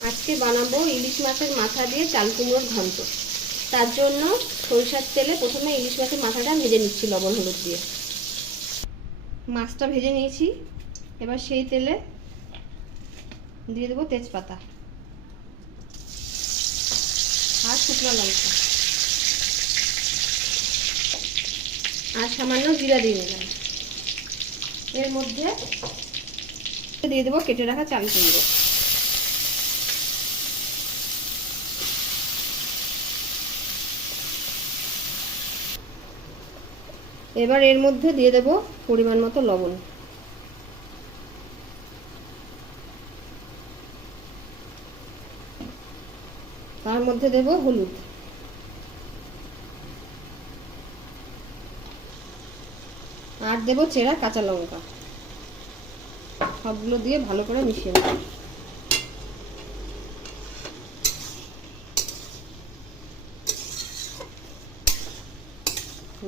আজকে বানাবো ইলিশ মাছের মাথা দিয়ে চাল কুমড়োর ঘন্ট। তার জন্য সরিষার তেলে প্রথমে ইলিশ মাছের মাথাটা ভেজে নিচ্ছি লবণ হলুদ দিয়ে। মাছটা ভেজে নিয়েছি, এবার সেই তেলে দিয়ে দেবো তেজপাতা আর শুকনো লঙ্কা আর সামান্য জিরা দিয়ে নিলাম। এর মধ্যে দিয়ে দেবো কেটে রাখা চাল কুমড়ো। এবার এর মধ্যে দিয়ে দেব পরিমাণ মতো লবণ, তার মধ্যে দেব হলুদ, আর দেব চেরা কাঁচা লঙ্কা। সবগুলো দিয়ে ভালো করে মিশিয়ে নেব।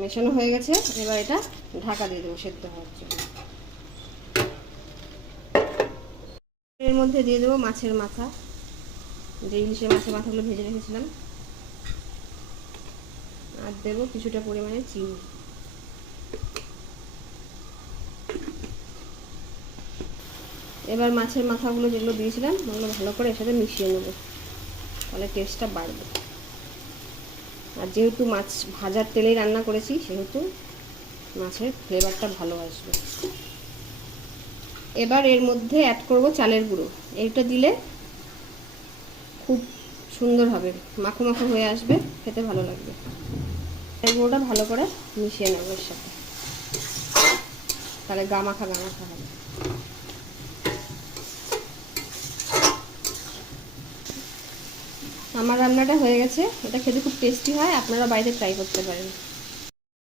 মেশানো হয়ে গেছে, এবার এটা ঢাকা দিয়ে দেবো সেদ্ধ হওয়ার জন্য। এর মধ্যে দিয়ে দেবো মাছের মাথা, যে ইলিশের মাছের মাথাগুলো ভেজে রেখেছিলাম, আর দেবো কিছুটা পরিমাণে চিনি। এবার মাছের মাথাগুলো যেগুলো দিয়েছিলাম ওগুলো ভালো করে এর সাথে মিশিয়ে নেব, তাহলে টেস্টটা বাড়বে। আর যেহেতু মাছ ভাজার তেলেই রান্না করেছি সেহেতু মাছের ফ্লেভারটা ভালো আসবে। এবার এর মধ্যে অ্যাড করব চালের গুঁড়ো। এইটা দিলে খুব সুন্দর হবে, মাখো মাখো হয়ে আসবে, খেতে ভালো লাগবে। চালের গুঁড়োটা ভালো করে মিশিয়ে নেব এর সাথে, তাহলে গামাখা গামাখা হবে। আমার রান্নাটা হয়ে গেছে, এটা খেতে খুব টেস্টি হয়, আপনারা বাড়িতে ট্রাই করতে পারেন।